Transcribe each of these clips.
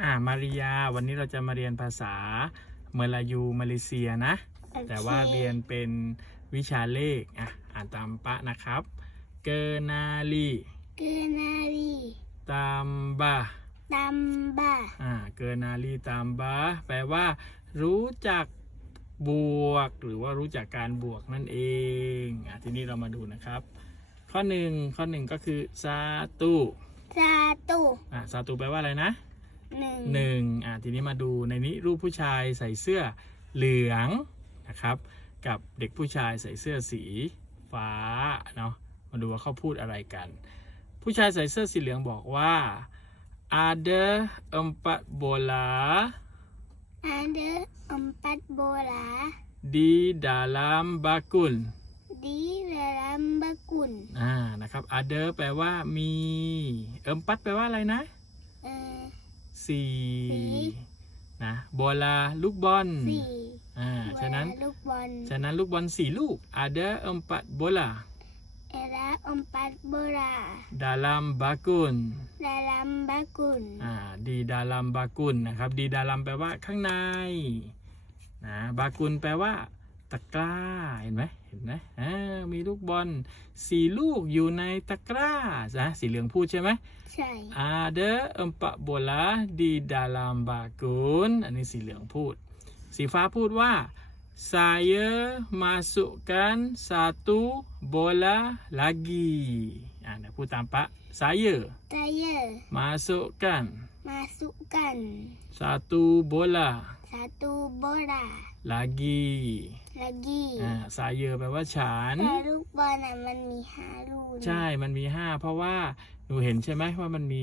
อ่ามาริยา วันนี้เราจะมาเรียนภาษาเมลายูมาเลเซียนะ แต่ว่าเรียนเป็นวิชาเลขอะอ่านตามปะนะครับ เกนาลีเกนาลีตามบาตัมบะอ่าเกนาลีตามบาแปลว่า รู้จักบวก หรือว่ารู้จักการบวกนั่นเองอะทีนี้เรามาดูนะครับ ข้อหนึ่งข้อหนึ่งก็คือซาตูซาตุอะซาตูแปลว่าอะไรนะ หนึ่งหนึ่งอะทีนี้มาดูในนี้รูปผู้ชายใส่เสื้อเหลืองนะครับ กับเด็กผู้ชายใส่เสื้อสีฟ้าเนาะมาดูว่าเขาพูดอะไรกัน ผู้ชายใส่เสื้อสีเหลืองบอกว่า ada empat bola อันเดอร์อัมปัดโบลา di dalam bakul ดีเวลัมบะกุนอ่านะครับ ada แปลว่ามี empat แปลว่าอะไรนะเออ สี่สี่นะโบลาลูกบอลสี่อ่าฉะนั้นเวลาลูกบอลฉะนั้นลูกบอลสี่ลูก ada empat bola เอราอัมปัดโบลา dalam bakul ดาลัมบะกุนอ่า di dalam bakul นะครับ di dalam แปลว่าข้างในนะ bakul แปลว่าตะกร้าเห็นไหม เห็นไหมอ่ามีลูกบอลสี่ลูกอยู่ในตะกร้านะสีเหลืองพูดใช่ไหมใช่ ada empat bola di dalam bakul อันนี้สีเหลืองพูด สีฟ้าพูดว่า saya masukkan satu bola lagi อ่าเดี๋ยวพูดตามปะ saya ไตเยอร์ masukkan มาสุกัน satu bola สาตูโบลา lagi ลากีอ่า saya แปลว่าฉัน แต่ลูกบอลน่ะมันมีห้าลูกนะใช่ มันมีห้าเพราะว่าหนูเห็นใช่ไหมว่ามันมี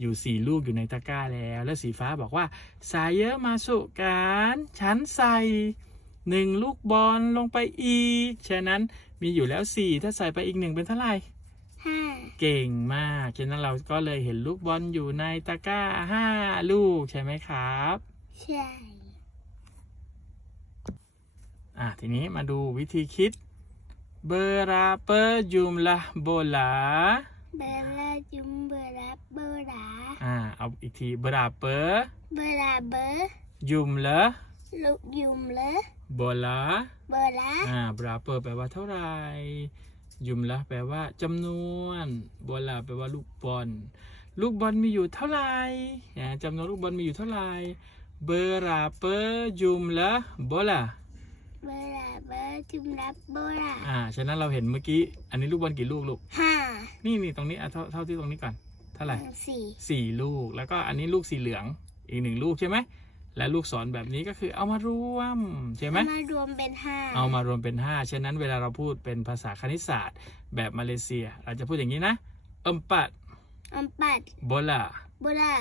อยู่สี่ลูกอยู่ในตะกร้าแล้ว แล้วสีฟ้าบอกว่า สายเยอะมาสุการฉันใส่หนึ่งลูกบอลลงไปอีก ฉะนั้นมีอยู่แล้วสี่ถ้าใส่ไปอีกหนึ่งเป็นเท่าไหร่ ห้าเก่งมากฉะนั้นเราก็เลยเห็นลูกบอลอยู่ในตะกร้าห้าลูกใช่ไหมครับ ใช่ อะทีนี้มาดูวิธีคิด berapa jumlah bola เบลาจุมเบลาเบลาอ่าเอาอีกที berapa เบลาเบอร์ jumlah ลูกยุมเล bola เบลาอ่า berapa แปลว่าเท่าไหร่ jumlah แปลว่าจำนวน bola แปลว่าลูกบอล ลูกบอลมีอยู่เท่าไหร่อ่าจำนวนลูกบอลมีอยู่เท่าไหร่ berapa jumlah bola เบลาเบอร์จุมรับเบลาอ่าฉะนั้นเราเห็นเมื่อกี้ อันนี้ลูกบอลกี่ลูกลูกห้านี่นี่ตรงนี้อะเท่าเท่าที่ตรงนี้ก่อนเท่าไหร่สี่สี่ลูกแล้วก็อันนี้ลูกสีเหลืองอีกหนึ่งลูกใช่ไหม และลูกศรแบบนี้ก็คือเอามารวมใช่ไหมมารวมเป็นห้าเอามารวมเป็น5ฉะนั้นเวลาเราพูดเป็นภาษาคณิตศาสตร์ แบบมาเลเซีย เราจะพูดอย่างนี้นะ empat อัมปัด bola โบลา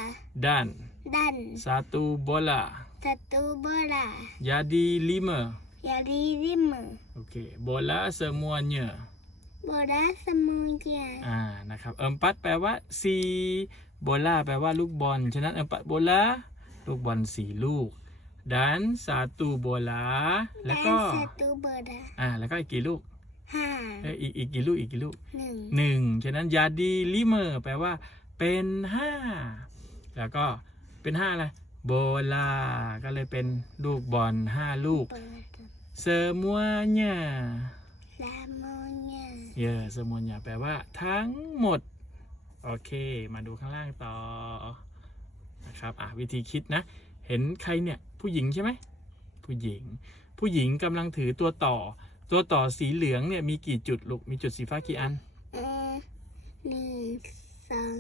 dan ดัน satu bola สตูโบลา jadi lima ยาดีริม Okey bola semuanya โบลาสมุนเกียอ่านะครับ empat แปลว่าสี่ bola แปลว่าลูกบอลฉะนั้น empat bola ลู กบอลสี่ลูก dan satu bola แล้วก็สตูโบลาอ่า แล้วก็อีกกี่ลูกห้าเอ้ยอีกอีกกี่ลูกอีกกี่ลูกหนึ่งหนึ่งฉะนั้นยาดีลิเมอร์แปลว่าเป็นห้าแล้วก็เป็นห้าอะไรโบลา ก็เลยเป็นลูกบอลห้าลูก เปิด semuanya ลาโมเนียเยอะ semuanya แปลว่าทั้งหมด โอเค มาดูข้างล่างต่อ นะครับอะวิธีคิดนะ เห็นใครเนี่ยผู้หญิงใช่ไหมผู้หญิง ผู้หญิงกำลังถือตัวต่อ ตัวต่อสีเหลืองเนี่ยมีกี่จุดลูกมีจุดสีฟ้ากี่อันเออหนึ่งสอง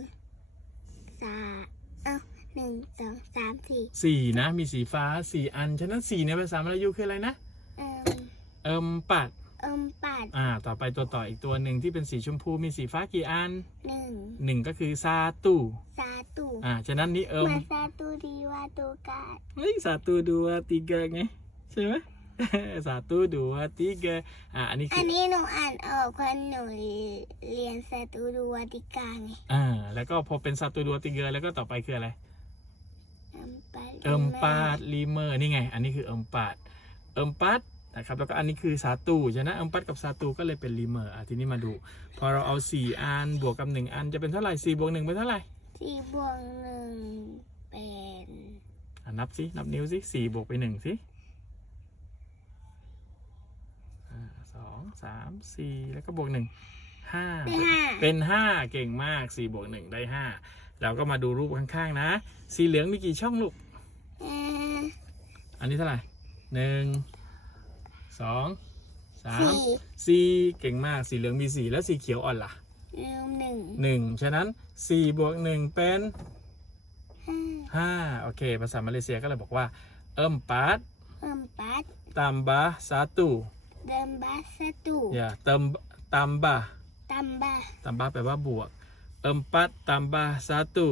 สามเอ้าหนึ่งสองสามสี่สี่นะ มีสีฟ้าสี่อันฉะนั้นสี่ในภาษามลายูคืออะไรนะเอิ่มเอิมปัดเอิ่มปั ดอ่า ต่อไปตัวต่ออีกตัวหนึ่งที่เป็นสีชมพูมีสีฟ้ากี่อันหนึ่งหนึ่งก็คือซาตูสาตูอ่า ฉะนั้นนี่เอิมมาสาตูดีวาตูกาดเฮ้ยซาตูดูว่าติกาไงใช่ไหม ซาตูดูว่าติกาอ่าอันนี้อัคืนอนี้หนูอ่านออกเพราะหนูเรียนสาตูดูวาติกาไงอ่า แล้วก็พอเป็นซาตูดูว่าติกาแล้วก็ต่อไปคืออะไร เอิ่มปัดเอิมปาดลีเมอร์นี่ไง อันนี้คือเอิมปาด เอิมปัด นะครับแล้วก็อันนี้คือซาตูฉะนั้นเอิมปัดกับซาตูก็เลยเป็นลีเมอร์อะทีนี้มาดู พอเราเอาสี่อันบวกกับหนึ่งอันจะเป็นเท่าไหร่สี่บวกหนึ่งเป็นเท่าไหร่สี่บวกหนึ่งเป็นนับสินับนิ้วสิสี่บวกไปหนึ่งสิอ่าสองสามสี่แล้วก็บวกหนึ่งห้าได้ห้าเป็นห้าเก่งมากสี่บวกหนึ่งได้ห้าเราก็มาดูรูปข้างๆ นะ สีเหลืองมีกี่ช่องลูก เอ่ออันนี้เท่าไหร่หนึ่ง สองสามสี่ สี่เก่งมากสีเหลืองมีสี่แล้วสีเขียวอ่อนล่ะลืมหนึ่งหนึ่งฉะนั้นสี่บวกหนึ่งเป็นห้าห้าโอเค ภาษามาเลเซียก็เลยบอกว่า เอิ่มปัด empat tambah satu tambah satu อย่าเติม tambah tambah tambah แปลว่าบวก empat tambah satu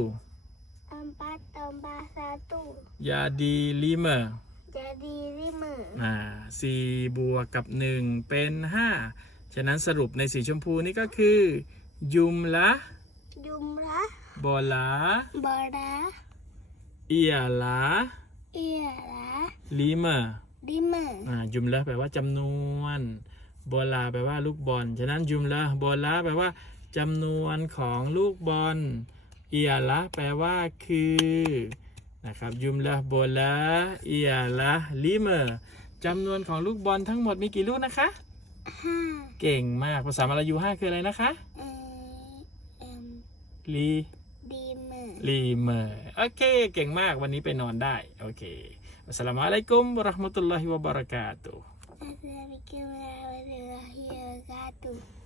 empat tambah satu jadi lima jadi lima อ่า สี่บวกกับหนึ่งเป็นห้าฉะนั้นสรุปในสีชมพูนี่ก็คือ ยุมละ jumlah บอลา bola เอียละ ialah ลิมา lima อ่ายุมละแปลว่าจำนวนบอลาแปลว่าลูกบอล ฉะนั้นยุมละบอลาแปลว่าจำนวนของลูกบอล เอียละแปลว่าคือนะครับยุมละบอลาเอียละลิมา จำนวนของลูกบอลทั้งหมดมีกี่ลูกนะคะ ห้าเก่งมาก ภาษามาลายูห้าคืออะไรนะคะ เอ่อเอ็มลี lima ลีเมอร์โอเค เก่งมากวันนี้ไปนอนได้ โอเคอัสสลามุอะลัยกุมวะเราะห์มะตุลลอฮิวะบะเราะกาตุฮ์ Assalamualaikum warahmatullahi wabarakatuh